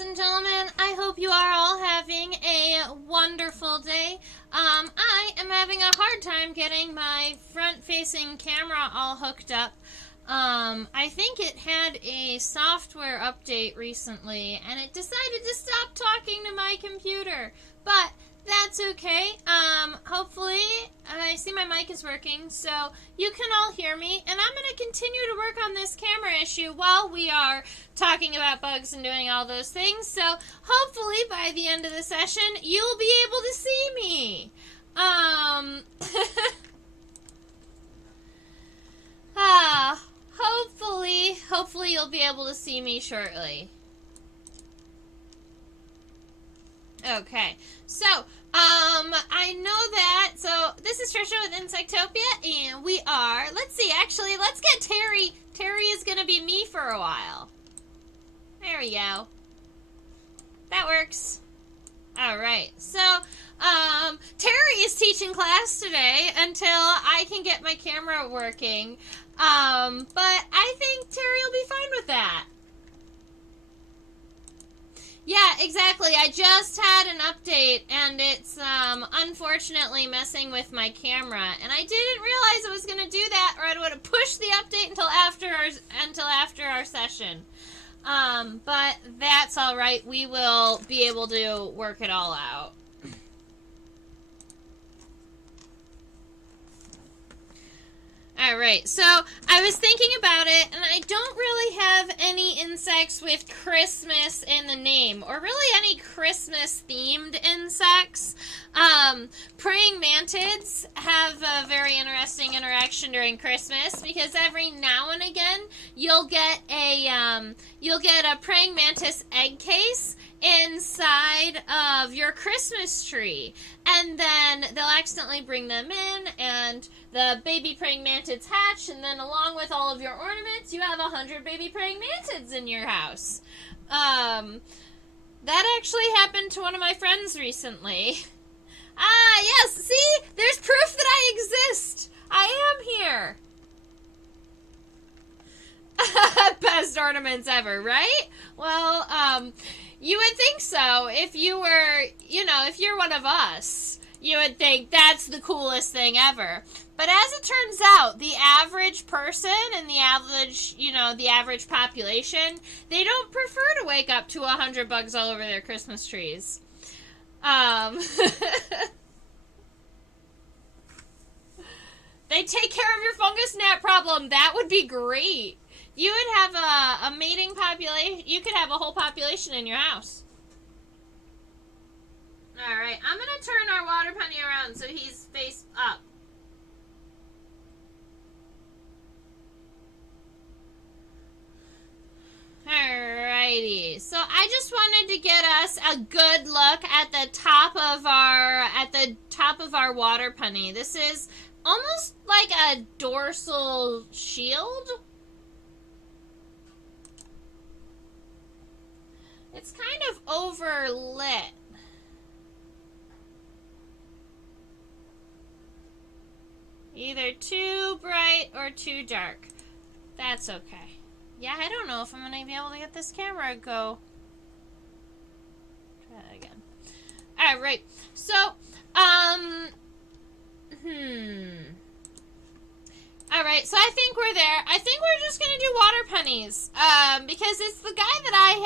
and gentlemen, I hope you are all having a wonderful day. I am having a hard time getting my front-facing camera all hooked up. I think it had a software update recently, and it decided to stop talking to my computer. But that's okay. Hopefully, I see my mic is working, so you can all hear me, and I'm going to continue to work on this camera issue while we are talking about bugs and doing all those things, so hopefully by the end of the session, you'll be able to see me. Hopefully you'll be able to see me shortly. Okay, so, I know that, so this is Trisha with Insectopia, and we are, let's see, actually, let's get Terry. Terry is going to be me for a while. There we go. That works. Alright, so, Terry is teaching class today until I can get my camera working, but I think Terry will be fine with that. Yeah, exactly. I just had an update, and it's, unfortunately messing with my camera, and I didn't realize it was going to do that, or I would have pushed the update until after our session. But that's alright. We will be able to work it all out. Alright, so I was thinking about it, and I don't really have any insects with Christmas in the name, or really any Christmas-themed insects. Praying mantids have a very interesting interaction during Christmas, because every now and again, you'll get a praying mantis egg case inside of your Christmas tree, and then they'll accidentally bring them in, and the baby praying mantids hatch, and then along with all of your ornaments, you have 100 baby praying mantids in your house. That actually happened to one of my friends recently. Ah, yes, see? There's proof that I exist! I am here! Best ornaments ever, right? Well, you would think so. If you were, if you're one of us, you would think that's the coolest thing ever. But as it turns out, the average person and the average population, they don't prefer to wake up to 100 bugs all over their Christmas trees. They take care of your fungus gnat problem. That would be great. You would have a mating population. You could have a whole population in your house. Alright, I'm going to turn our water bunny around so he's face up. Alrighty, so I just wanted to get us a good look at the top of our water punny. This is almost like a dorsal shield. It's kind of overlit. Either too bright or too dark. That's okay. Yeah, I don't know if I'm going to be able to get this camera to go. Try that again. Alright, so, Alright, so I think we're there. I think we're just going to do water punnies, because it's the guy that I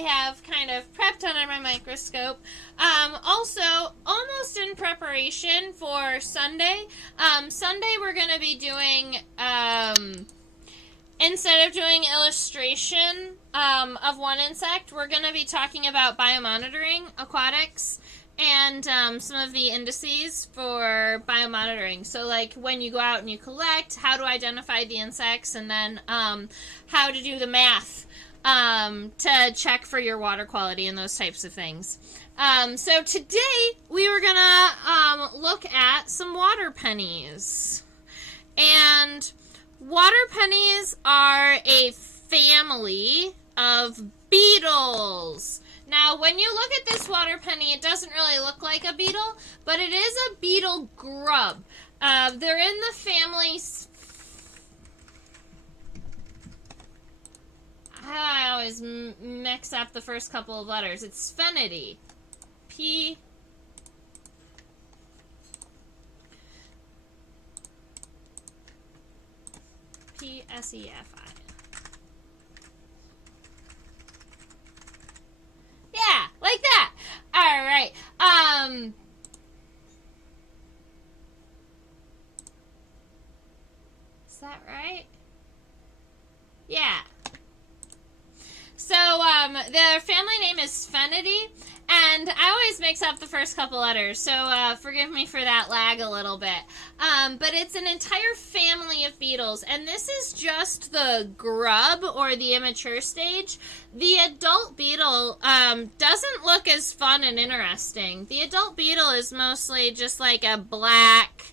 have kind of prepped under my microscope. Also, almost in preparation for Sunday. Sunday we're going to be doing, instead of doing illustration of one insect, we're going to be talking about biomonitoring aquatics and some of the indices for biomonitoring. So, like, when you go out and you collect, how to identify the insects, and then how to do the math to check for your water quality and those types of things. So today, we were going to look at some water pennies. And water pennies are a family of beetles. Now, when you look at this water penny, it doesn't really look like a beetle, but it is a beetle grub. They're in the family always mix up the first couple of letters. It's Sphenity. P. P-S-E-F-I. Yeah, like that. All right. Is that right? Yeah. So, the family name is Sphenity, and I always mix up the first couple letters, so forgive me for that lag a little bit. But it's an entire family of beetles, and this is just the grub, or the immature stage. The adult beetle doesn't look as fun and interesting. The adult beetle is mostly just like a black...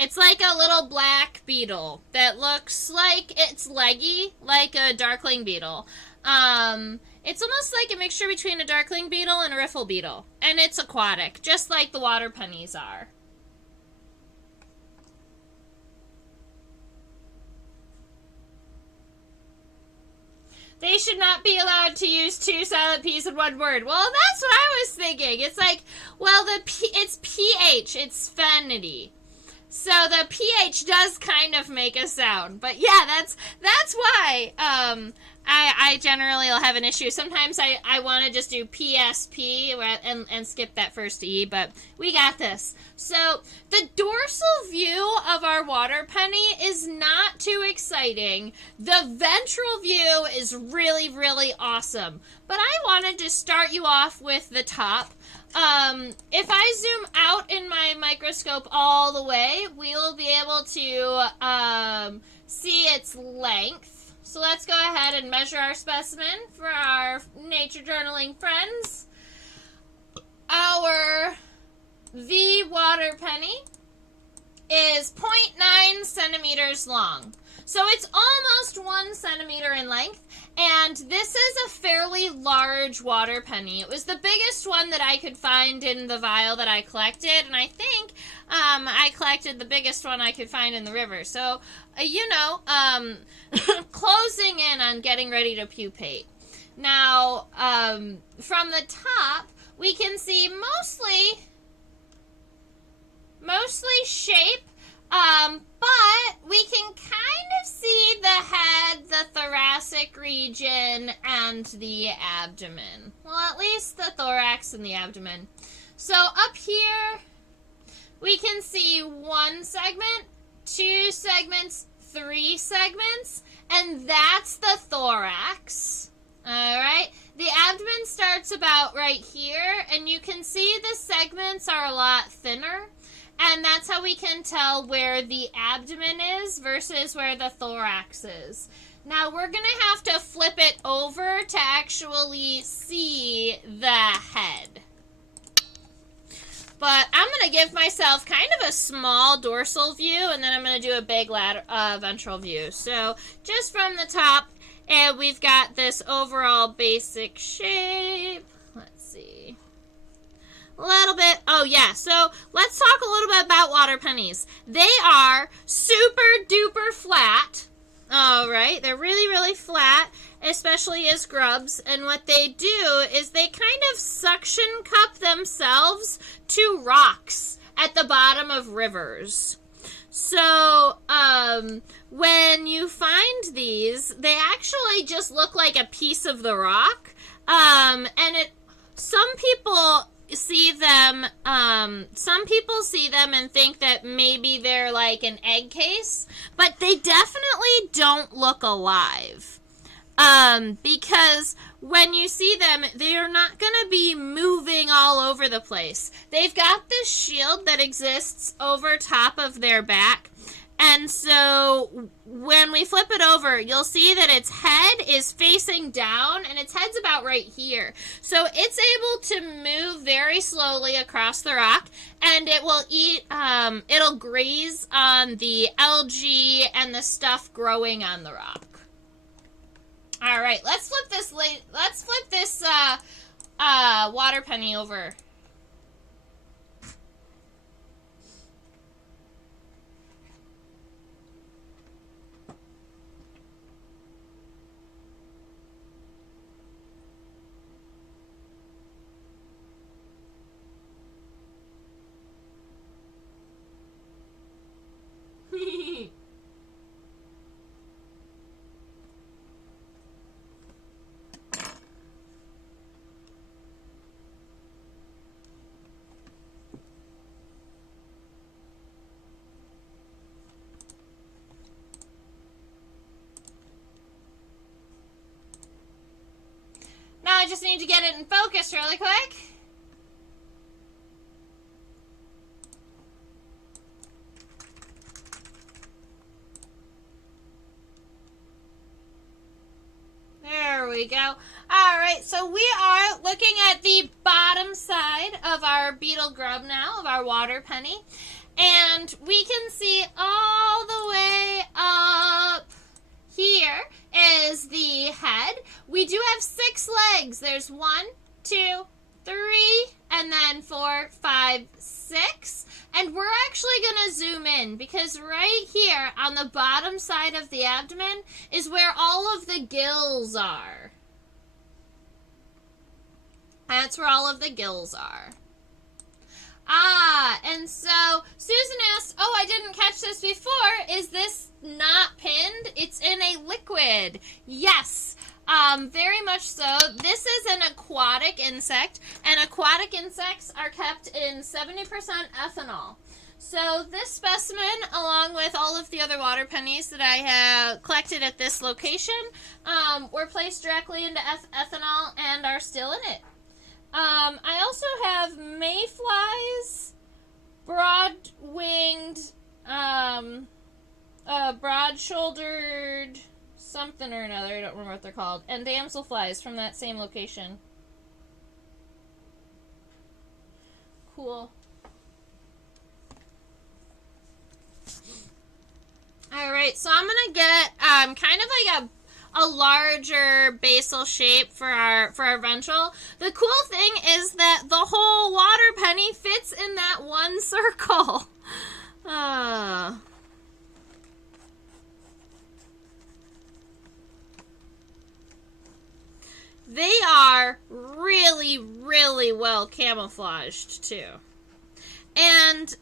It's like a little black beetle that looks like it's leggy, like a darkling beetle. It's almost like a mixture between a darkling beetle and a riffle beetle. And it's aquatic, just like the water pennies are. They should not be allowed to use two silent P's in one word. Well, that's what I was thinking. It's like, well, it's PH. It's Sphenity. So the PH does kind of make a sound. But yeah, that's why I generally will have an issue. Sometimes I want to just do PSP and skip that first E, but we got this. So the dorsal view of our water penny is not too exciting. The ventral view is really, really awesome. But I wanted to start you off with the top. If I zoom out in my microscope all the way, we will be able to see its length. So let's go ahead and measure our specimen for our nature journaling friends. Our V water penny is 0.9 centimeters long. So it's almost 1 centimeter in length, and this is a fairly large water penny. It was the biggest one that I could find in the vial that I collected, and I think I collected the biggest one I could find in the river. So, closing in on getting ready to pupate. Now, from the top, we can see mostly shape, but we can kind of see the head, the thoracic region, and the abdomen. Well, at least the thorax and the abdomen. So up here, we can see 1 segment, 2 segments, 3 segments, and that's the thorax. Alright, the abdomen starts about right here, and you can see the segments are a lot thinner. And that's how we can tell where the abdomen is versus where the thorax is. Now, we're going to have to flip it over to actually see the head. But I'm going to give myself kind of a small dorsal view, and then I'm going to do a big ventral view. So, just from the top, and we've got this overall basic shape. Let's see. A little bit. Oh, yeah. So let's talk a little bit about water pennies. They are super duper flat. All right. They're really, really flat, especially as grubs. And what they do is they kind of suction cup themselves to rocks at the bottom of rivers. So, when you find these, they actually just look like a piece of the rock. Some people see them and think that maybe they're like an egg case, but they definitely don't look alive. Because when you see them, they are not going to be moving all over the place. They've got this shield that exists over top of their back. And so when we flip it over, you'll see that its head is facing down, and its head's about right here. So it's able to move very slowly across the rock, and it will it'll graze on the algae and the stuff growing on the rock. All right, let's flip this water penny over. Now I just need to get it in focus really quick. There we go. Alright, so we are looking at the bottom side of our beetle grub now, of our water penny. And we can see all the way up here is the head. We do have 6 legs. There's 1, 2, 3, and then 4, 5, 6. And we're actually going to zoom in because right here on the bottom side of the abdomen is where all of the gills are. That's where all of the gills are. And so Susan asked, oh, I didn't catch this before. Is this not pinned? It's in a liquid. Yes, very much so. This is an aquatic insect, and aquatic insects are kept in 70% ethanol. So this specimen, along with all of the other water pennies that I have collected at this location, were placed directly into ethanol and are still in it. I also have mayflies, broad-winged, broad-shouldered something or another, I don't remember what they're called, and damselflies from that same location. Cool. Alright, so I'm gonna get, kind of like a larger basal shape for our ventral. The cool thing is that the whole water penny fits in that one circle. They are really, really well camouflaged too. And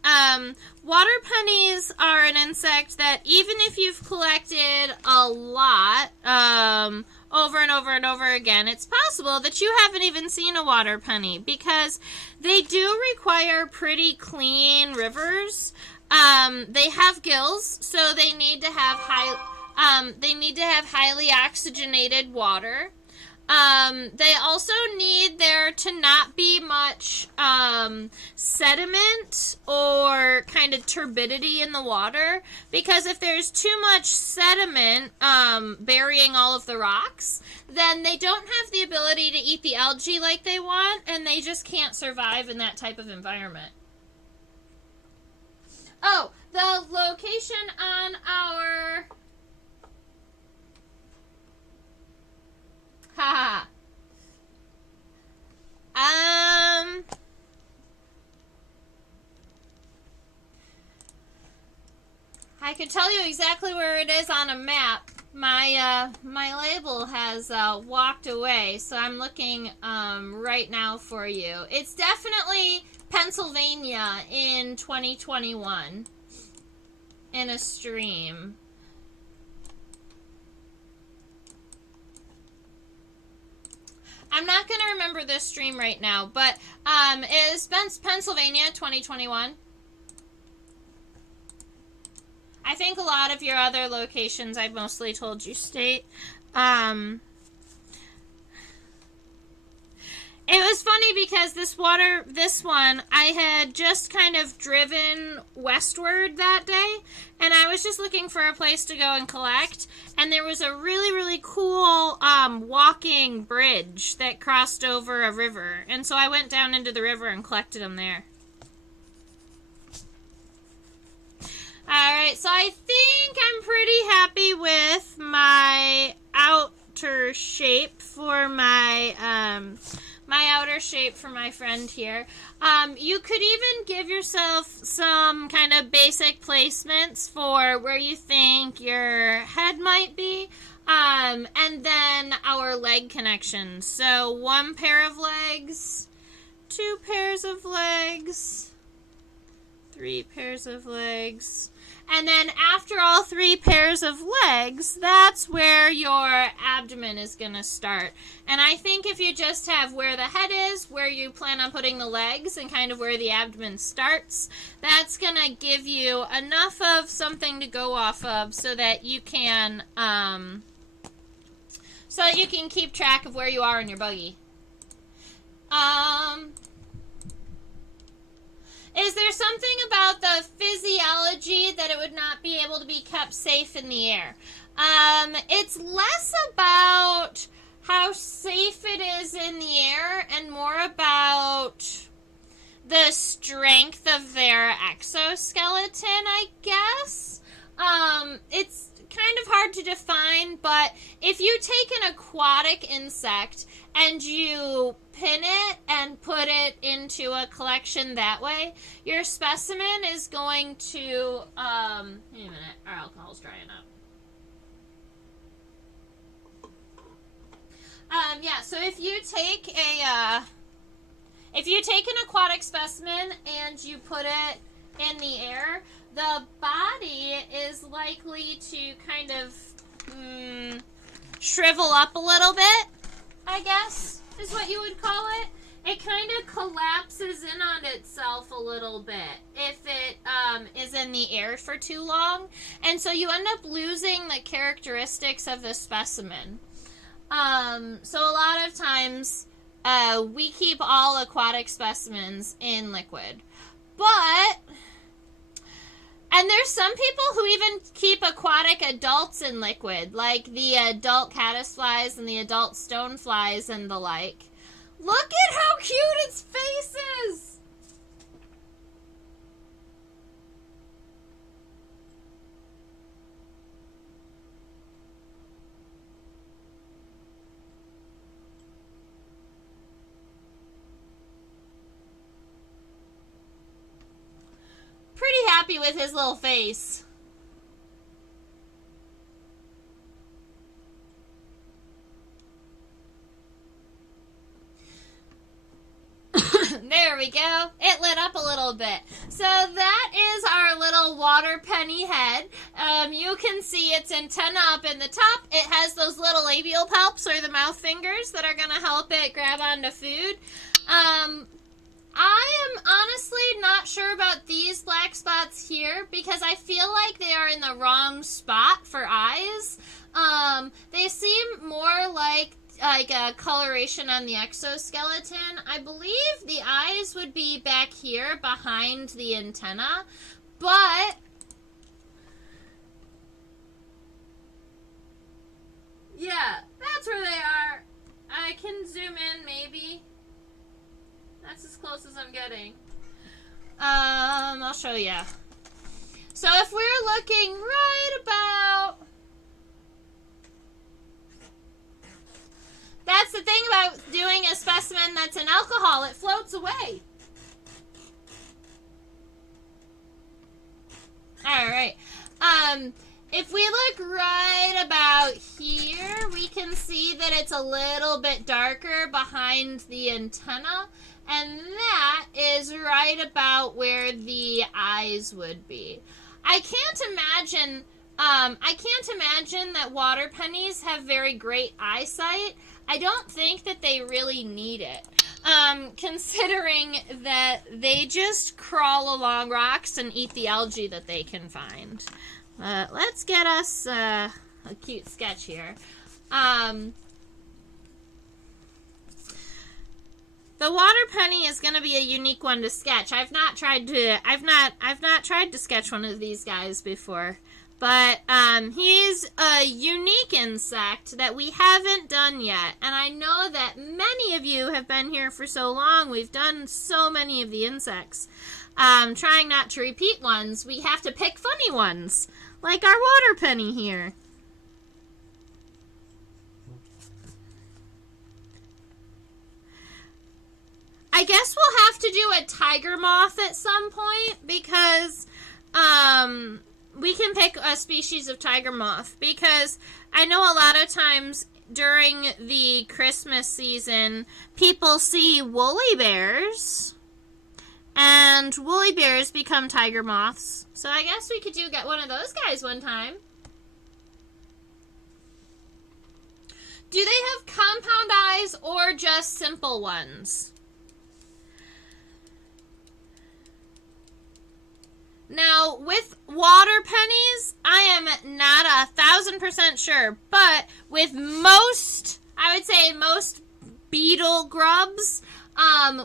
water pennies are an insect that even if you've collected a lot over and over and over again, it's possible that you haven't even seen a water penny because they do require pretty clean rivers. They have gills, so they need to have highly oxygenated water. They also need there to not be much sediment or kind of turbidity in the water, because if there's too much sediment burying all of the rocks, then they don't have the ability to eat the algae like they want, and they just can't survive in that type of environment. Oh, the location on our... Ha. I could tell you exactly where it is on a map. My label has walked away, so I'm looking right now for you. It's definitely Pennsylvania in 2021 in a stream. I'm not going to remember this stream right now, but it is Pennsylvania 2021. I think a lot of your other locations I've mostly told you state. It was funny because this one, I had just kind of driven westward that day, and I was just looking for a place to go and collect, and there was a really, really cool walking bridge that crossed over a river, and so I went down into the river and collected them there. Alright, so I think I'm pretty happy with my outer shape for my outer shape for my friend here. You could even give yourself some kind of basic placements for where you think your head might be. And then our leg connections. So 1 pair of legs, 2 pairs of legs, 3 pairs of legs. And then after all 3 pairs of legs, that's where your abdomen is going to start. And I think if you just have where the head is, where you plan on putting the legs, and kind of where the abdomen starts, that's going to give you enough of something to go off of so that you can keep track of where you are in your buggy. Is there something about the physiology that it would not be able to be kept safe in the air? It's less about how safe it is in the air and more about the strength of their exoskeleton, I guess. It's kind of hard to define, but if you take an aquatic insect and you pin it and put it into a collection that way, your specimen is going to, wait a minute, our alcohol's drying up. So if you take an aquatic specimen and you put it in the air, the body is likely to kind of shrivel up a little bit, I guess, is what you would call it. It kind of collapses in on itself a little bit if it is in the air for too long. And so you end up losing the characteristics of the specimen. So a lot of times we keep all aquatic specimens in liquid. And there's some people who even keep aquatic adults in liquid, like the adult caddisflies and the adult stoneflies and the like. Look at how cute its face is! Pretty happy with his little face. There we go. It lit up a little bit. So that is our little water penny head. You can see its antenna up in the top. It has those little labial palps, or the mouth fingers, that are going to help it grab onto food. I am honestly not sure about these black spots here because I feel like they are in the wrong spot for eyes. They seem more like a coloration on the exoskeleton. I believe the eyes would be back here behind the antenna, but yeah, that's where they are. I can zoom in maybe. That's as close as I'm getting. I'll show you. So if we're looking right about... That's the thing about doing a specimen that's in alcohol. It floats away. Alright. If we look right about here, we can see that it's a little bit darker behind the antenna. And that is right about where the eyes would be. I can't imagine that water pennies have very great eyesight. I don't think that they really need it. Considering that they just crawl along rocks and eat the algae that they can find. Let's get us a cute sketch here. The water penny is going to be a unique one to sketch. I've not tried to sketch one of these guys before, but he's a unique insect that we haven't done yet. And I know that many of you have been here for so long. We've done so many of the insects. Trying not to repeat ones, we have to pick funny ones, like our water penny here. I guess we'll have to do a tiger moth at some point because we can pick a species of tiger moth, because I know a lot of times during the Christmas season people see woolly bears And woolly bears become tiger moths. So I guess we could get one of those guys one time. Do they have compound eyes or just simple ones? Now, with water pennies, I am not 1,000% sure, but with most, I would say most beetle grubs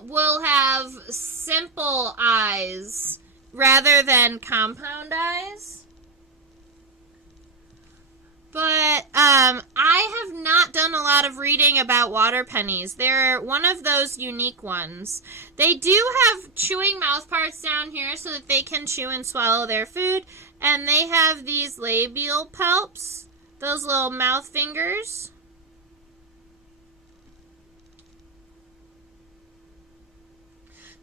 will have simple eyes rather than compound eyes. But I have not done a lot of reading about water pennies. They're one of those unique ones. They do have chewing mouth parts down here so that they can chew and swallow their food. And they have these labial palps, those little mouth fingers.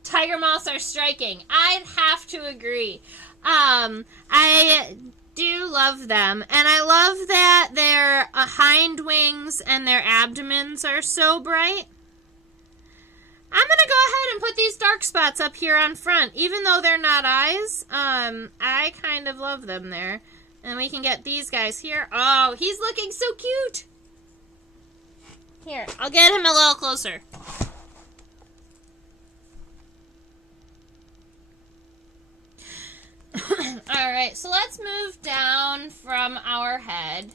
Tiger moths are striking. I'd have to agree. I do love them, and I love that their hind wings and their abdomens are so bright. I'm gonna go ahead and put these dark spots up here on front, even though they're not eyes. I kind of love them there, and we can get these guys here. Oh, he's looking so cute. Here, I'll get him a little closer. Alright, so let's move down from our head.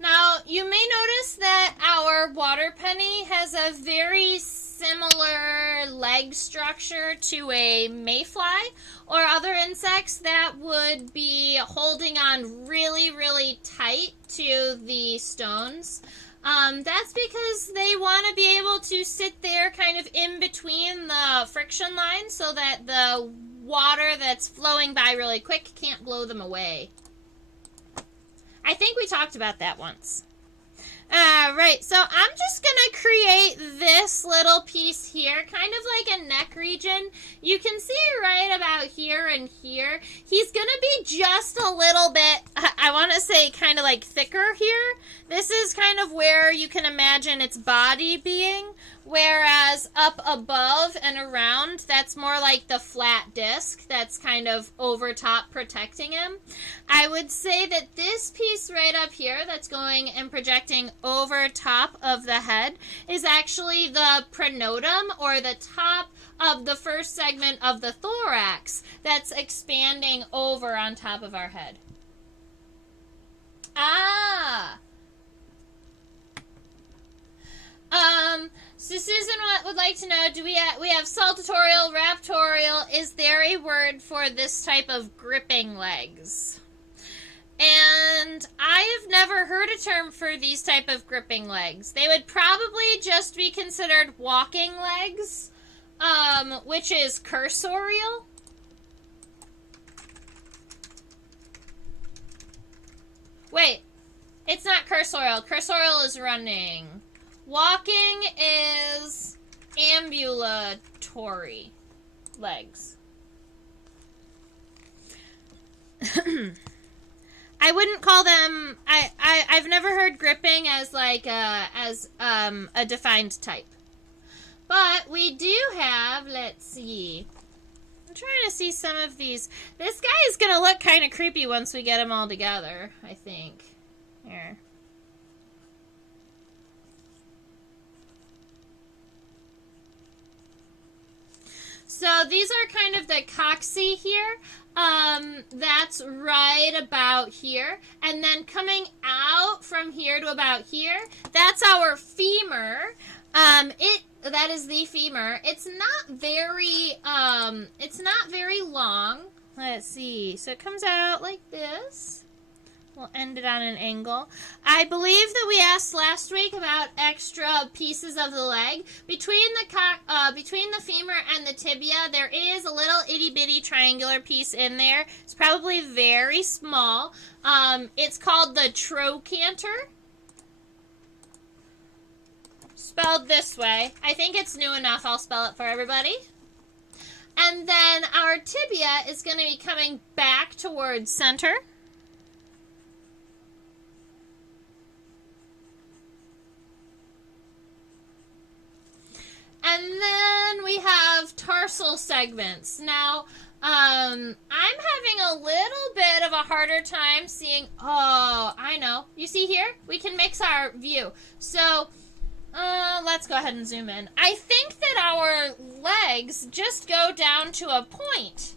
Now, you may notice that our water penny has a very similar leg structure to a mayfly or other insects that would be holding on really, really tight to the stones. That's because they want to be able to sit there kind of in between the friction lines so that the water that's flowing by really quick can't blow them away. I think we talked about that once. Right, so I'm just going to create this little piece here, kind of like a neck region. You can see right about here and here. He's going to be just a little bit, I want to say kind of like thicker here. This is kind of where you can imagine its body being, whereas up above and around, that's more like the flat disc that's kind of over top protecting him. I would say that this piece right up here that's going and projecting over top of the head is actually the pronotum, or the top of the first segment of the thorax that's expanding over on top of our head. So Susan would like to know, do we have saltatorial, raptorial, is there a word for this type of gripping legs? And I have never heard a term for these type of gripping legs. They would probably just be considered walking legs, which is cursorial. Wait, it's not cursorial. Cursorial is running. Walking is ambulatory legs. I wouldn't call them. I've never heard gripping as like a defined type. But we do have. Let's see. I'm trying to see some of these. This guy is gonna look kind of creepy once we get them all together, I think. Here. So these are kind of the coccyx here. That's right about here. And then coming out from here to about here, that's our femur. That is the femur. It's not very long. Let's see. So it comes out like this. We'll end it on an angle. I believe that we asked last week about extra pieces of the leg. Between the femur and the tibia, there is a little itty-bitty triangular piece in there. It's probably very small. It's called the trochanter. Spelled this way. I think it's new enough. I'll spell it for everybody. And then our tibia is going to be coming back towards center. tarsal segments. Now, I'm having a little bit of a harder time seeing, oh, I know. You see here? We can mix our view. So, let's go ahead and zoom in. I think that our legs just go down to a point.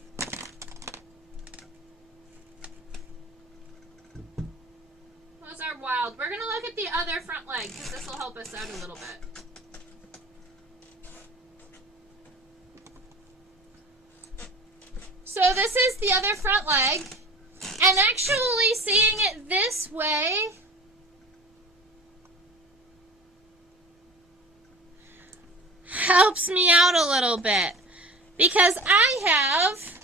Those are wild. We're going to look at the other front leg because this will help us out a little bit. So this is the other front leg, and actually seeing it this way helps me out a little bit because I have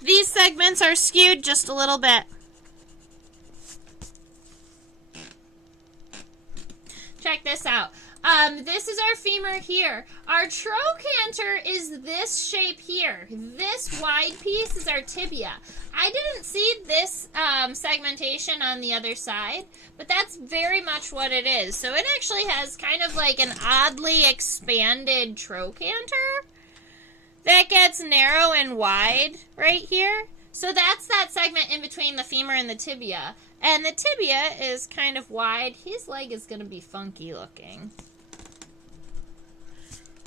these segments are skewed just a little bit. Check this out. This is our femur here. Our trochanter is this shape here. This wide piece is our tibia. I didn't see this segmentation on the other side, but that's very much what it is. So it actually has kind of like an oddly expanded trochanter that gets narrow and wide right here. So that's that segment in between the femur and the tibia. And the tibia is kind of wide. His leg is going to be funky looking.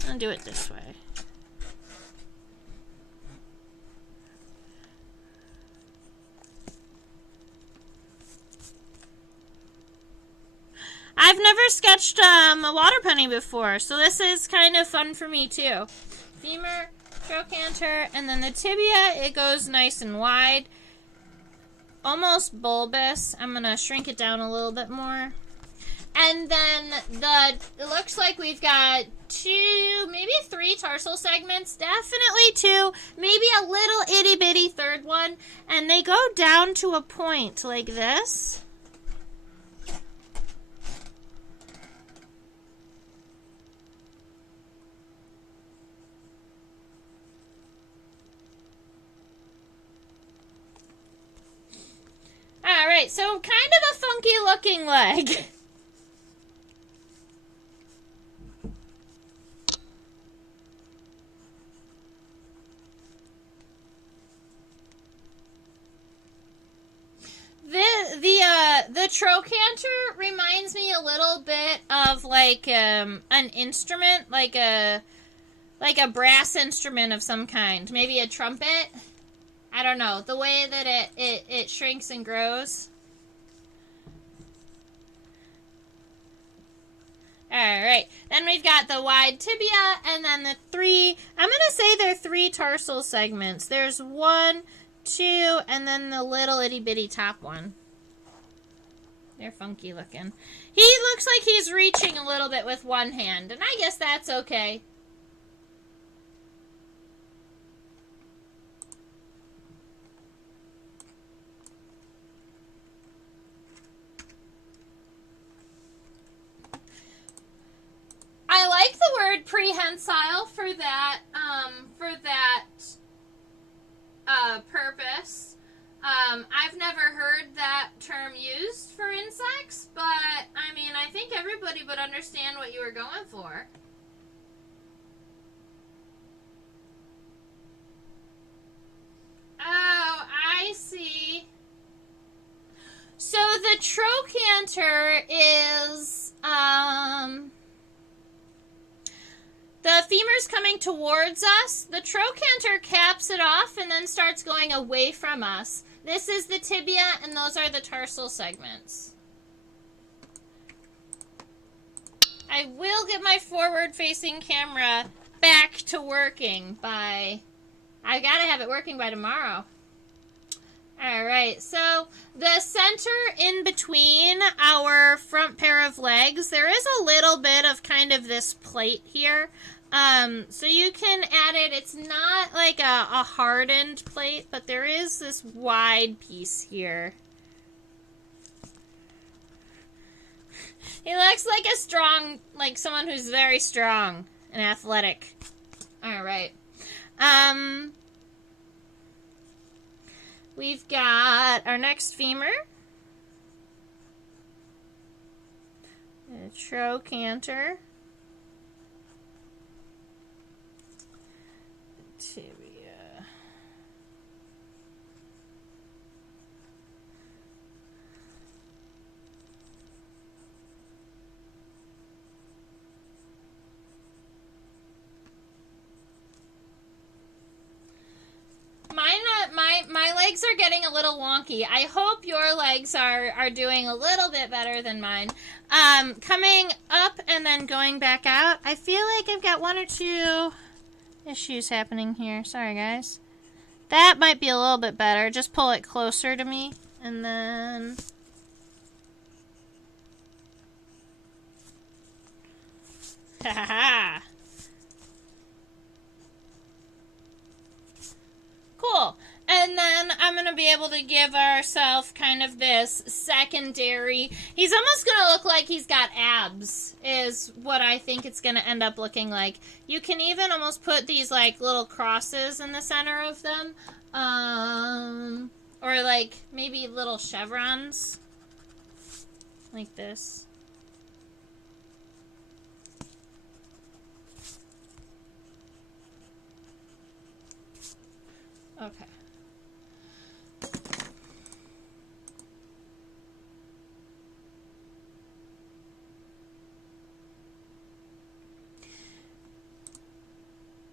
I'll do it this way. I've never sketched a water pony before, so this is kind of fun for me too. Femur, trochanter, and then the tibia, it goes nice and wide. Almost bulbous. I'm going to shrink it down a little bit more. And then it looks like we've got 2, maybe 3 tarsal segments. Definitely 2, maybe a little itty bitty third one. And they go down to a point like this. Alright, so kind of a funky looking leg. The trochanter reminds me a little bit of like an instrument, like a brass instrument of some kind, maybe a trumpet. I don't know, the way that it shrinks and grows. Alright, then we've got the wide tibia, and then the 3, I'm going to say they're 3 tarsal segments. There's 1, 2, and then the little itty bitty top one. They're funky looking. He looks like he's reaching a little bit with one hand, and I guess that's okay. I like the word prehensile for that purpose. I've never heard that term used for insects, but I mean, I think everybody would understand what you were going for. Oh, I see. So the trochanter is, the femur's coming towards us. The trochanter caps it off and then starts going away from us. This is the tibia, and those are the tarsal segments. I will get my forward-facing camera back to working by... I've got to have it working by tomorrow. Alright, so the center in between our front pair of legs, there is a little bit of kind of this plate here. So you can add it. It's not like a hardened plate, but there is this wide piece here. He looks like a strong, like someone who's very strong and athletic. Alright. We've got our next femur. A trochanter. tibia. My legs are getting a little wonky. I hope your legs are doing a little bit better than mine. Coming up and then going back out. I feel like I've got one or two issues happening here. Sorry, guys. That might be a little bit better. Just pull it closer to me. And then... Ha ha ha! Cool. And then I'm going to be able to give ourselves kind of this secondary... He's almost going to look like he's got abs, is what I think it's going to end up looking like. You can even almost put these, like, little crosses in the center of them. Or, like, maybe little chevrons. Like this. Okay.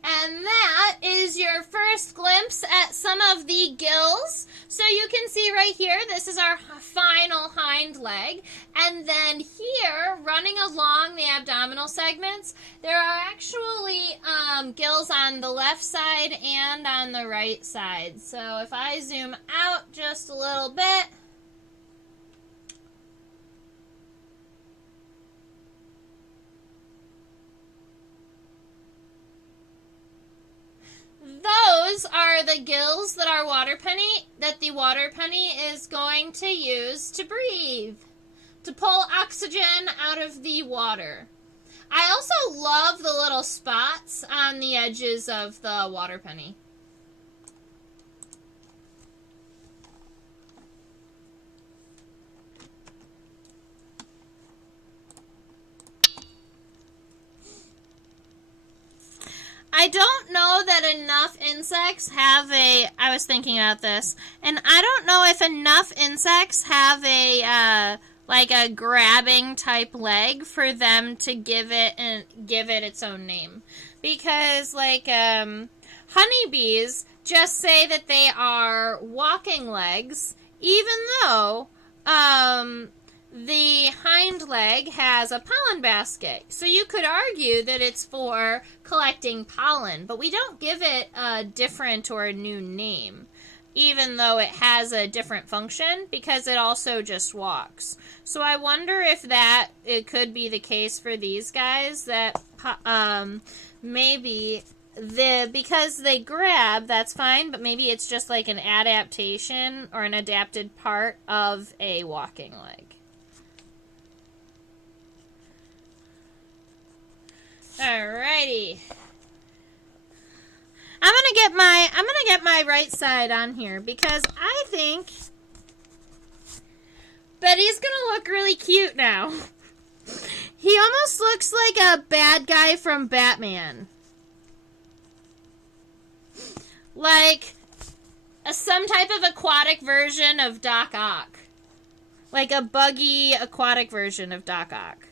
And that is your first glimpse at some of the gills. So you can see right here, this is our final hind leg. And then here, running along the abdominal segments, there are actually gills on the left side and on the right side. So if I zoom out just a little bit, those are the gills that the water penny is going to use to breathe, to pull oxygen out of the water. I also love the little spots on the edges of the water penny. I don't know that enough insects have I was thinking about this, and I don't know if enough insects have like a grabbing type leg for them to give it its own name. Because like honeybees just say that they are walking legs, even though the hind leg has a pollen basket. So you could argue that it's for collecting pollen, but we don't give it a different or a new name, even though it has a different function, because it also just walks. So I wonder if it could be the case for these guys, that maybe because they grab, that's fine, but maybe it's just like an adaptation or an adapted part of a walking leg. Alrighty. I'm gonna get my right side on here because I think Betty's gonna look really cute now. He almost looks like a bad guy from Batman. Like some type of aquatic version of Doc Ock. Like a buggy aquatic version of Doc Ock.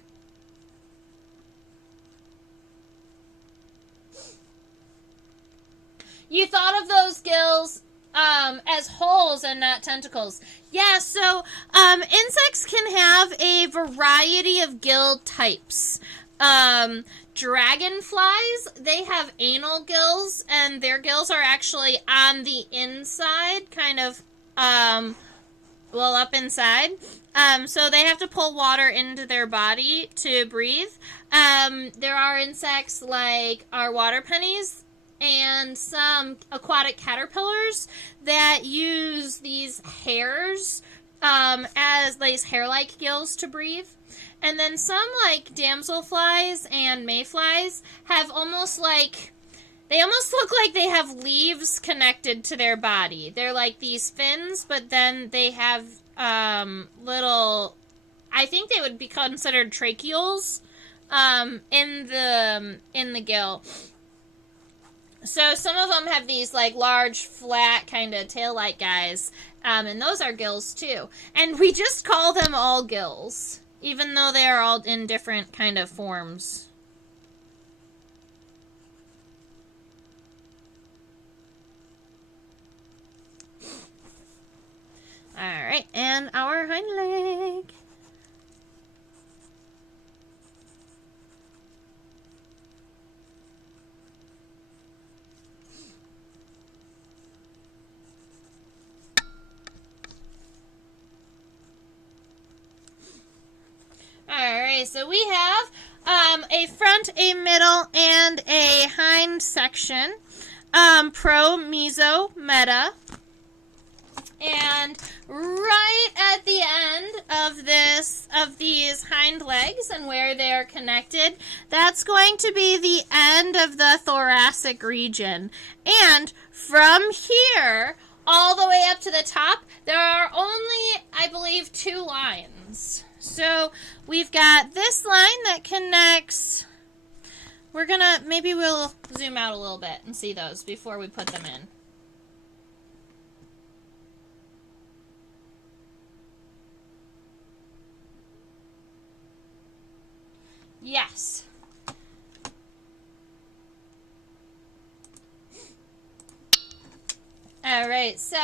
You thought of those gills as holes and not tentacles. Yeah, so insects can have a variety of gill types. Dragonflies, they have anal gills, and their gills are actually on the inside, kind of, up inside. So they have to pull water into their body to breathe. There are insects like our water pennies, and some aquatic caterpillars that use these hairs as these hair-like gills to breathe. And then some, like damselflies and mayflies, have almost look like they have leaves connected to their body. They're like these fins, but then they have little, I think they would be considered tracheoles in the gill. So some of them have these like large, flat kind of tail-like guys, and those are gills too. And we just call them all gills, even though they are all in different kind of forms. Alright, and our hind leg. Alright, so we have a front, a middle, and a hind section. Pro, meso, meta. And right at the end of these hind legs and where they are connected, that's going to be the end of the thoracic region. And from here all the way up to the top, there are only, I believe, 2 lines. So we've got this line that connects. Maybe we'll zoom out a little bit and see those before we put them in. Yes. All right, so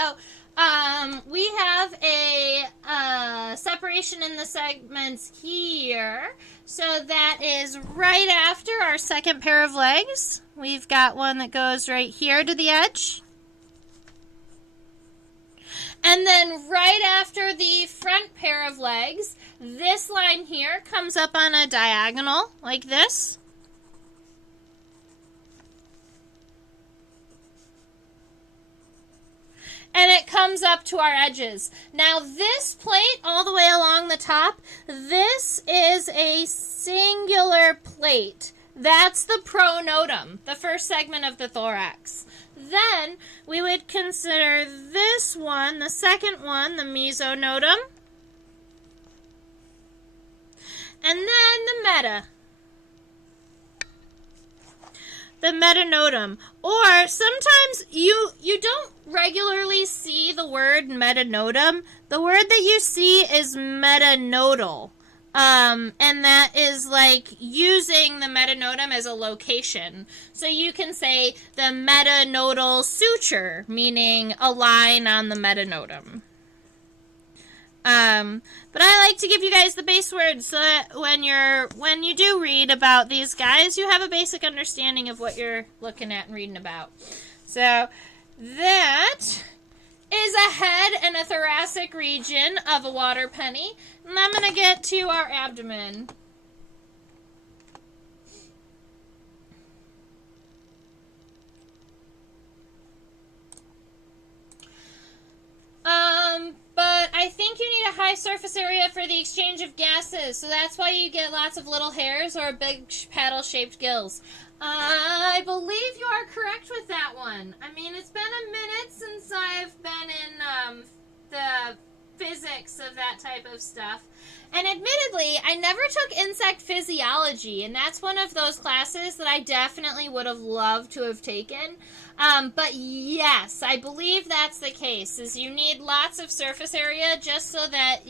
we have a separation in the segments here. So that is right after our second pair of legs. We've got one that goes right here to the edge. And then right after the front pair of legs, this line here comes up on a diagonal like this. And it comes up to our edges. Now this plate all the way along the top, this is a singular plate. That's the pronotum, the first segment of the thorax. Then we would consider this one, the second one, the mesonotum. And then the meta. The metanotum. Or sometimes you don't regularly see the word metanotum. The word that you see is metanodal. And that is like using the metanotum as a location. So you can say the metanodal suture, meaning a line on the metanotum. But I like to give you guys the base words so that when you do read about these guys, you have a basic understanding of what you're looking at and reading about. So that is a head and a thoracic region of a water penny. And I'm going to get to our abdomen. But I think you need a high surface area for the exchange of gases, so that's why you get lots of little hairs or big paddle-shaped gills. I believe you are correct with that one. I mean, it's been a minute since I've been in the physics of that type of stuff. And admittedly, I never took insect physiology, and that's one of those classes that I definitely would have loved to have taken. But yes, I believe that's the case, is you need lots of surface area just so that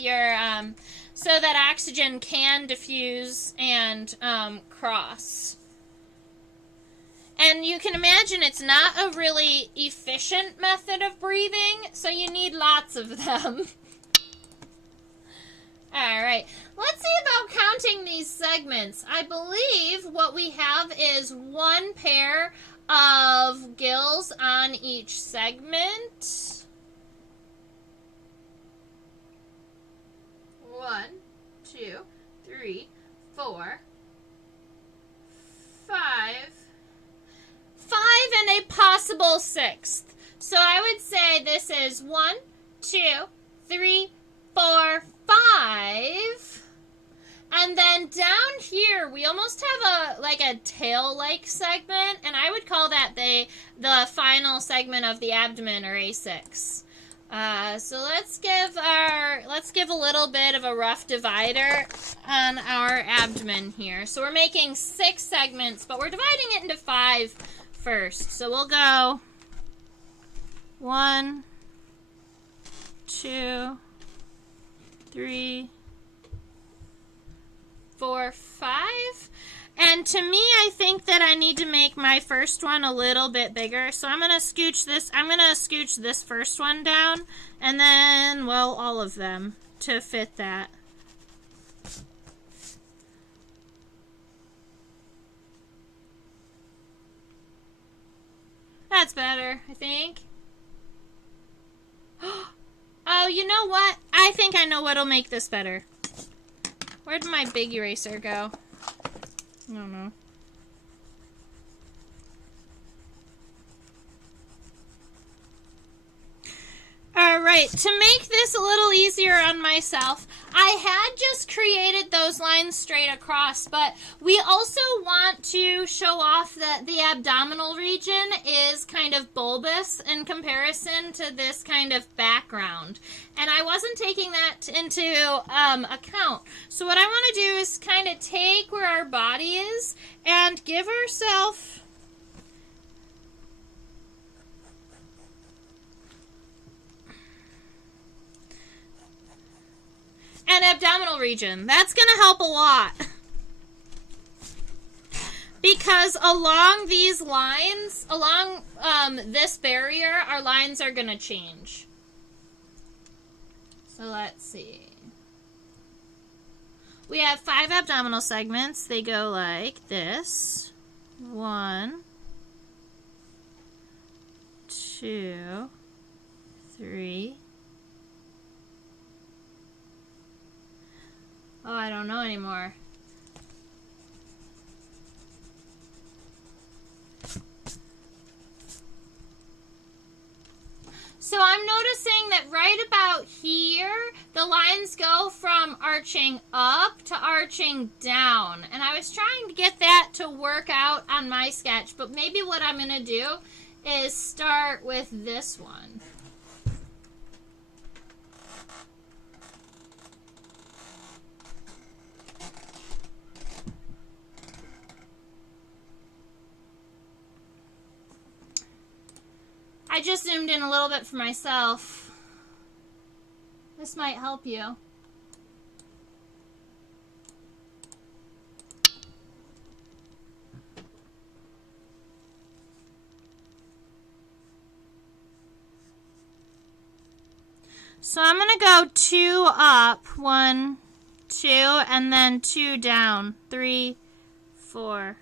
so that oxygen can diffuse and cross. And you can imagine it's not a really efficient method of breathing, so you need lots of them. Alright, let's see about counting these segments. I believe what we have is 1 pair of gills on each segment. 1, 2, 3, 4, 5. 5 and a possible 6th. So I would say this is 1, 2, 3, 4, 5. And then down here, we almost have a tail-like segment, and I would call that the final segment of the abdomen, or A6. So let's give a little bit of a rough divider on our abdomen here. So we're making 6 segments, but we're dividing it into 5 first. So we'll go 1, 2, 3, 4, 5. And to me, I think that I need to make my first one a little bit bigger. So I'm going to scooch this first one down, and then, well, all of them to fit that. That's better, I think. Oh, you know what? I think I know what'll make this better. Where'd my big eraser go? I don't know. Alright, to make this a little easier on myself, I had just created those lines straight across, but we also want to show off that the abdominal region is kind of bulbous in comparison to this kind of background. And I wasn't taking that into account. So what I want to do is kind of take where our body is and give ourselves an abdominal region. That's going to help a lot. Because along these lines, along this barrier, our lines are going to change. So let's see. We have 5 abdominal segments. They go like this. 1, 2, 3. Oh, I don't know anymore. So I'm noticing that right about here, the lines go from arching up to arching down. And I was trying to get that to work out on my sketch, but maybe what I'm going to do is start with this one. I just zoomed in a little bit for myself. This might help you. So I'm going to go 2 up, 1, 2, and then 2 down, 3, 4.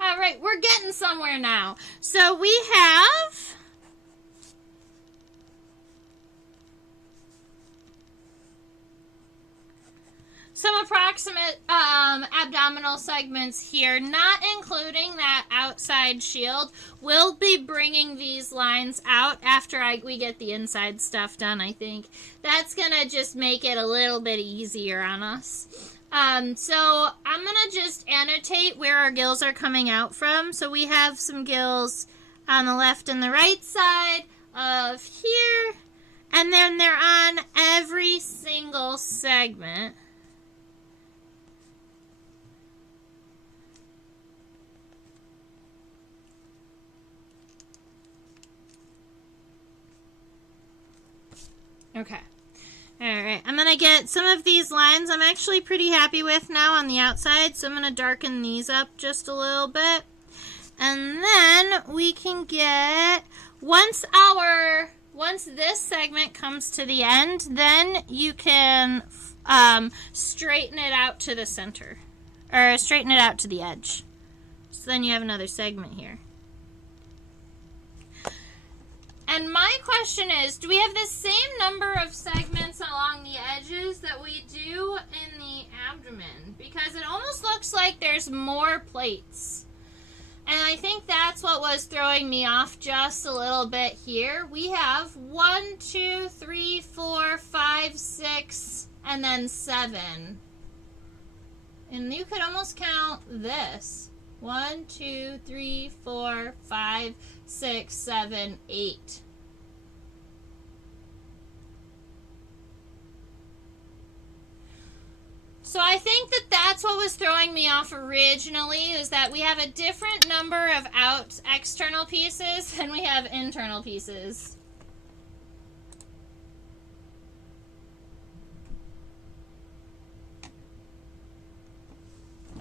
All right, we're getting somewhere now. So we have some approximate abdominal segments here, not including that outside shield. We'll be bringing these lines out after we get the inside stuff done, I think. That's going to just make it a little bit easier on us. So I'm going to just annotate where our gills are coming out from. So we have some gills on the left and the right side of here. And then they're on every single segment. Okay. Alright, I'm going to get some of these lines I'm actually pretty happy with now on the outside, so I'm going to darken these up just a little bit. And then we can get, once this segment comes to the end, then you can straighten it out to the center, or straighten it out to the edge. So then you have another segment here. And my question is, do we have the same number of segments along the edges that we do in the abdomen? Because it almost looks like there's more plates. And I think that's what was throwing me off just a little bit here. We have 1, 2, 3, 4, 5, 6, and then 7. And you could almost count this. 1, 2, 3, 4, 5, 6, 7, 8. So I think that that's what was throwing me off originally, is that we have a different number of external pieces than we have internal pieces.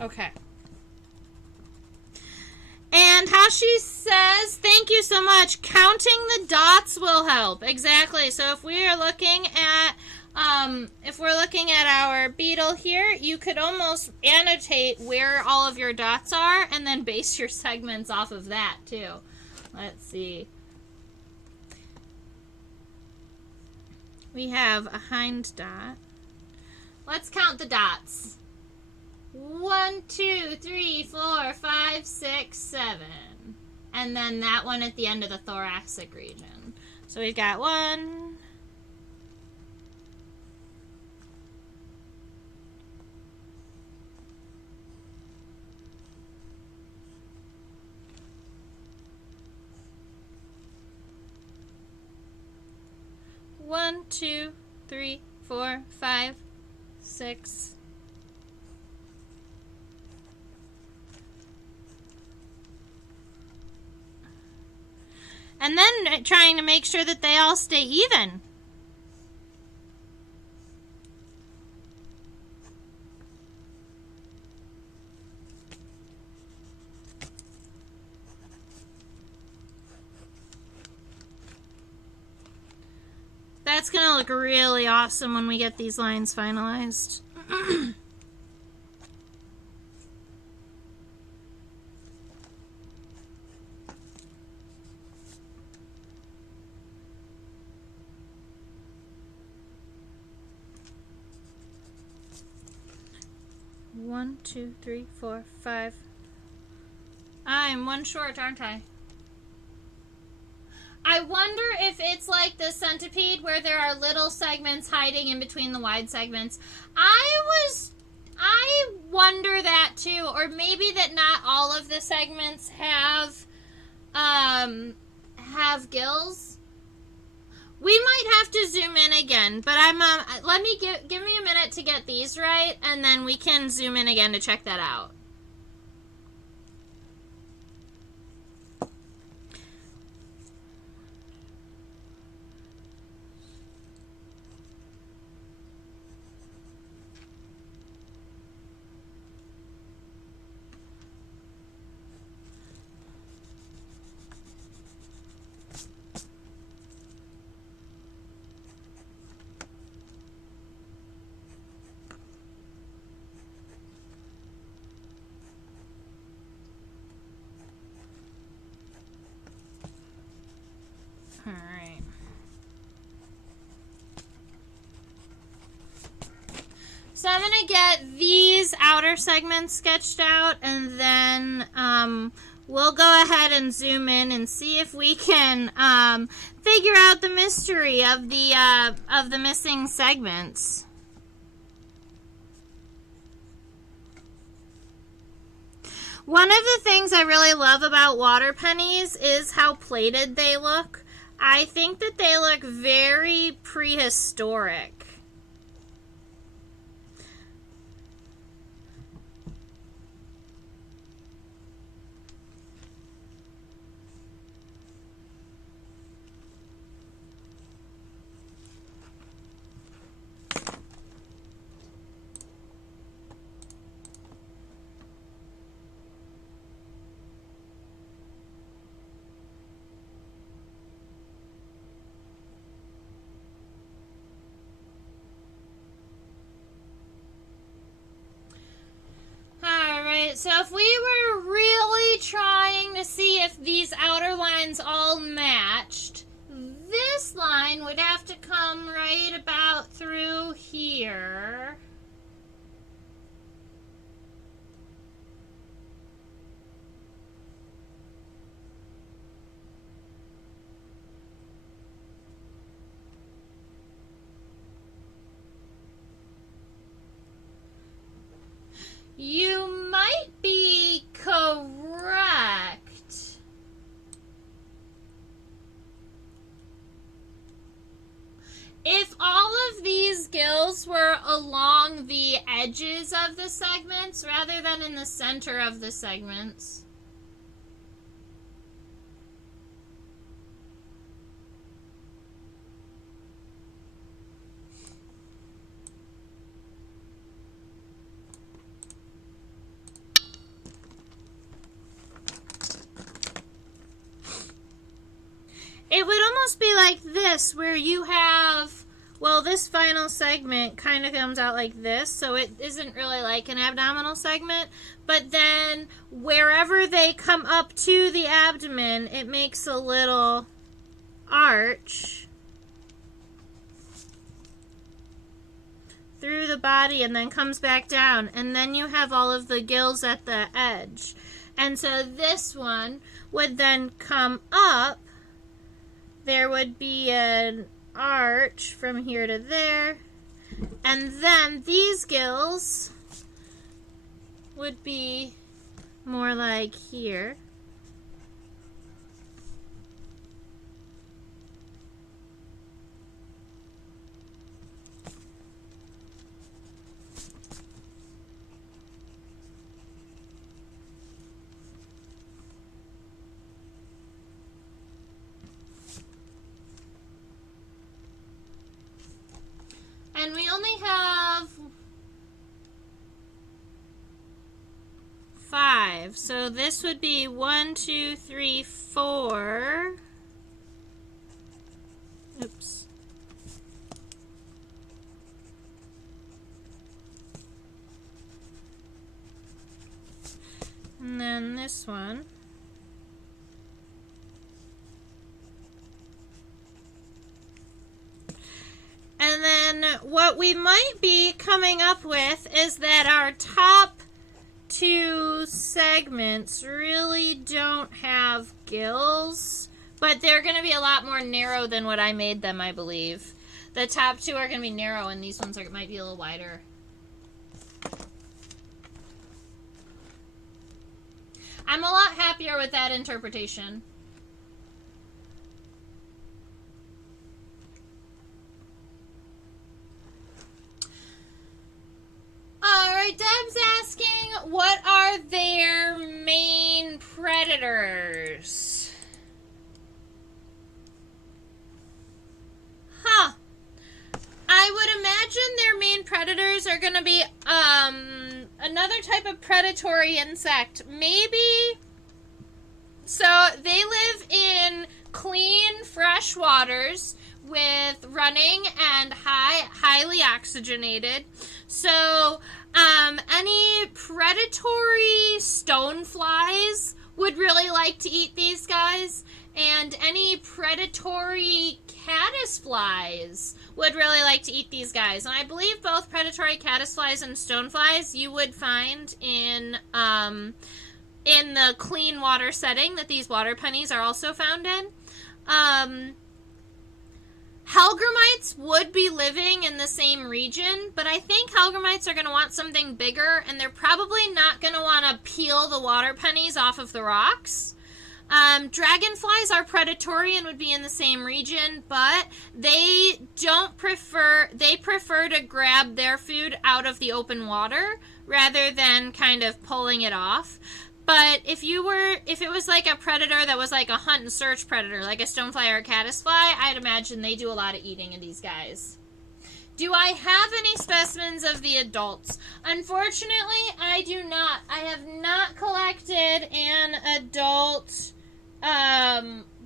Okay. And Hashi says, thank you so much. Counting the dots will help. Exactly. So if we are looking at our beetle here, you could almost annotate where all of your dots are and then base your segments off of that too. Let's see. We have a hind dot. Let's count the dots. 1, 2, 3, 4, 5, 6, 7. And then that one at the end of the thoracic region. So we've got 1, 1, 2, 3, 4, 5, 6. And then trying to make sure that they all stay even. That's going to look really awesome when we get these lines finalized. One, 2, 3, 4, 5. I'm one short, aren't I? I wonder if it's like the centipede where there are little segments hiding in between the wide segments. I wonder that too, or maybe that not all of the segments have gills. We might have to zoom in again, but let me give me a minute to get these right, and then we can zoom in again to check that out. So I'm going to get these outer segments sketched out, and then we'll go ahead and zoom in and see if we can figure out the mystery of the missing segments. One of the things I really love about water pennies is how plated they look. I think that they look very prehistoric. So if we were really trying to see if these outer lines all matched, this line would have to come right about through here. You might be correct. If all of these gills were along the edges of the segments rather than in the center of the segments. It would almost be like this, where you have, well, this final segment kind of comes out like this, so it isn't really like an abdominal segment, but then wherever they come up to the abdomen, it makes a little arch through the body and then comes back down, and then you have all of the gills at the edge. And so this one would then come up. There would be an arch from here to there, and then these gills would be more like here. And we only have 5. So this would be 1, 2, 3, 4. Oops. And then this one. And then what we might be coming up with is that our top 2 segments really don't have gills, but they're going to be a lot more narrow than what I made them, I believe. The top 2 are going to be narrow, and these ones might be a little wider. I'm a lot happier with that interpretation. Alright, Deb's asking, what are their main predators? Huh. I would imagine their main predators are going to be another type of predatory insect. Maybe. So they live in clean, fresh waters with running and highly oxygenated. So any predatory stoneflies would really like to eat these guys, and any predatory caddisflies would really like to eat these guys. And I believe both predatory caddisflies and stoneflies you would find in the clean water setting that these water pennies are also found in. Hellgrammites would be living in the same region, but I think hellgrammites are going to want something bigger, and they're probably not going to want to peel the water pennies off of the rocks. Dragonflies are predatory and would be in the same region, but they prefer to grab their food out of the open water rather than kind of pulling it off. But if it was like a predator that was like a hunt and search predator, like a stonefly or a caddisfly, I'd imagine they do a lot of eating of these guys. Do I have any specimens of the adults? Unfortunately, I do not. I have not collected an adult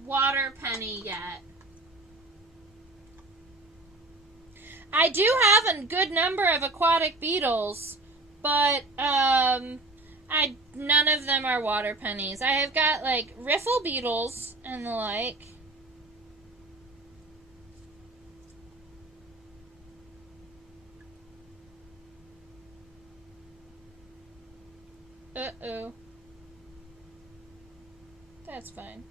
water penny yet. I do have a good number of aquatic beetles, but none of them are water pennies. I have got like riffle beetles and the like. Uh-oh. That's fine.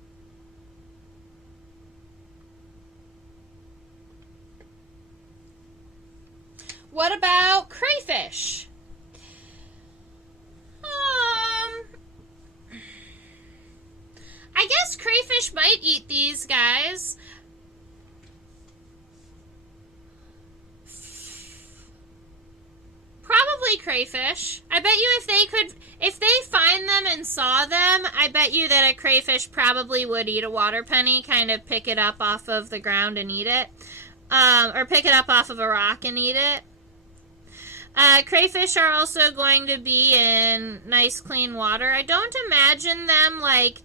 What about crayfish? I guess crayfish might eat these guys. crayfish. I bet you if they find them and saw them, I bet you that a crayfish probably would eat a water penny, kind of pick it up off of the ground and eat it. Or pick it up off of a rock and eat it. Crayfish are also going to be in nice clean water. I don't imagine them like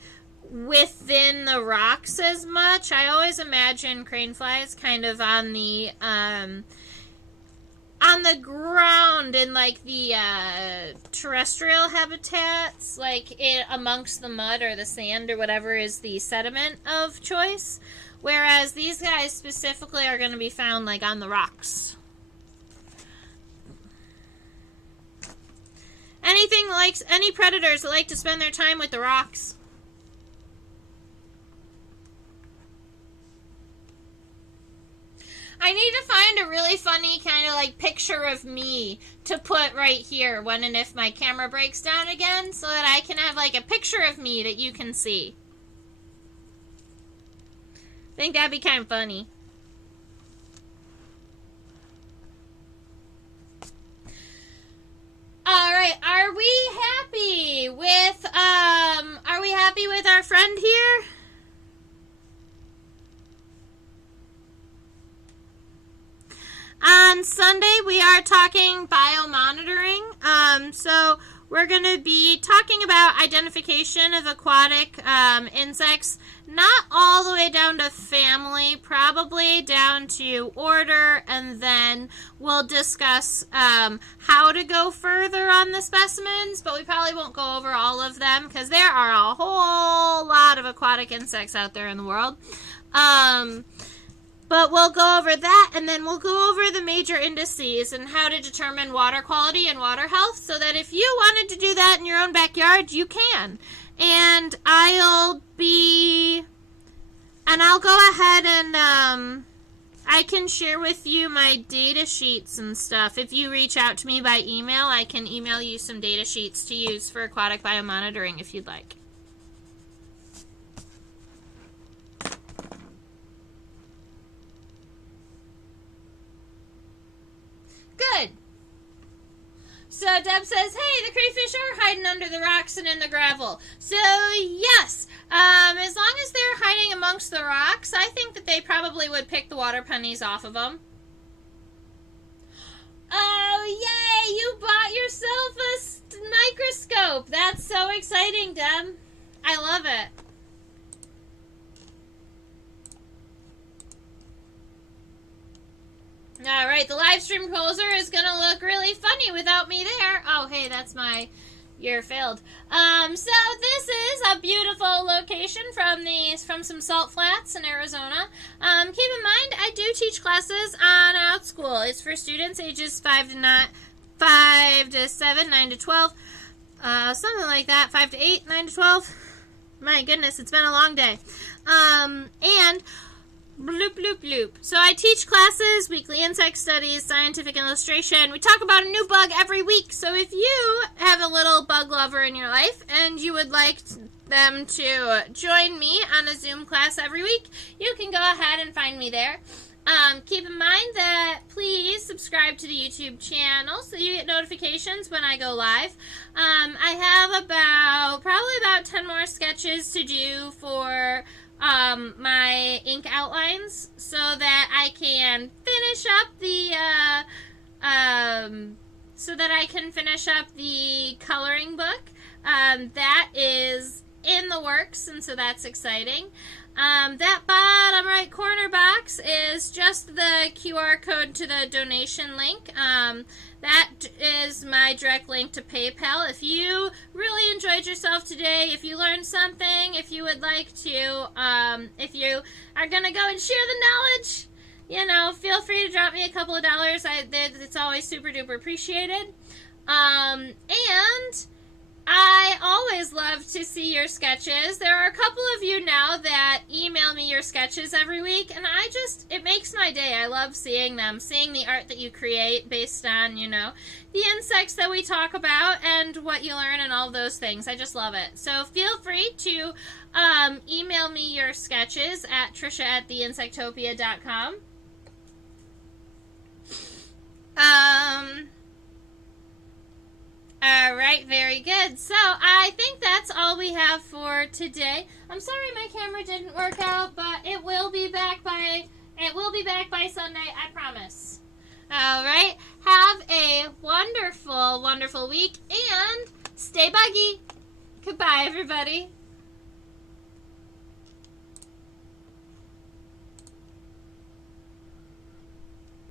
within the rocks as much. I always imagine craneflies kind of on the ground in like the terrestrial habitats, like amongst the mud or the sand or whatever is the sediment of choice. Whereas these guys specifically are going to be found like on the rocks. Any predators that like to spend their time with the rocks. I need to find a really funny kind of like picture of me to put right here when and if my camera breaks down again, so that I can have like a picture of me that you can see. I think that'd be kind of funny. All right, are we happy with our friend here? On Sunday, we are talking biomonitoring. So we're going to be talking about identification of aquatic insects, not all the way down to family, probably down to order, and then we'll discuss how to go further on the specimens, but we probably won't go over all of them because there are a whole lot of aquatic insects out there in the world. But we'll go over that, and then we'll go over the major indices and how to determine water quality and water health, so that if you wanted to do that in your own backyard, you can. And I'll go ahead and I can share with you my data sheets and stuff. If you reach out to me by email, I can email you some data sheets to use for aquatic biomonitoring if you'd like. Good. So Deb says, hey, the crayfish are hiding under the rocks and in the gravel. So yes, as long as they're hiding amongst the rocks, I think that they probably would pick the water pennies off of them. Oh, yay, you bought yourself a microscope. That's so exciting, Deb. I love it. All right, the live stream closer is going to look really funny without me there. Oh, hey, that's my year failed. So this is a beautiful location from some salt flats in Arizona. Keep in mind, I do teach classes on OutSchool. It's for students ages 5 to 7, 9 to 12, something like that, 5 to 8, 9 to 12. My goodness, it's been a long day. And bloop, bloop, bloop. So I teach classes, weekly insect studies, scientific illustration. We talk about a new bug every week. So if you have a little bug lover in your life and you would like them to join me on a Zoom class every week, you can go ahead and find me there. Keep in mind that please subscribe to the YouTube channel so you get notifications when I go live. I have probably about 10 more sketches to do for my ink outlines so that I can finish up the coloring book. That is in the works, and so that's exciting. That bottom right corner box is just the QR code to the donation link. That is my direct link to PayPal. If you really enjoyed yourself today, if you learned something, if you would like to, if you are going to go and share the knowledge, feel free to drop me a couple of dollars. It's always super duper appreciated. And I always love to see your sketches. There are a couple of you now that email me your sketches every week, and it makes my day. I love seeing them, seeing the art that you create based on, the insects that we talk about and what you learn and all those things. I just love it. So feel free to email me your sketches at trisha@theinsectopia.com. All right, very good. So I think that's all we have for today. I'm sorry my camera didn't work out, but it will be back by Sunday, I promise. All right, have a wonderful, wonderful week and stay buggy. Goodbye, everybody.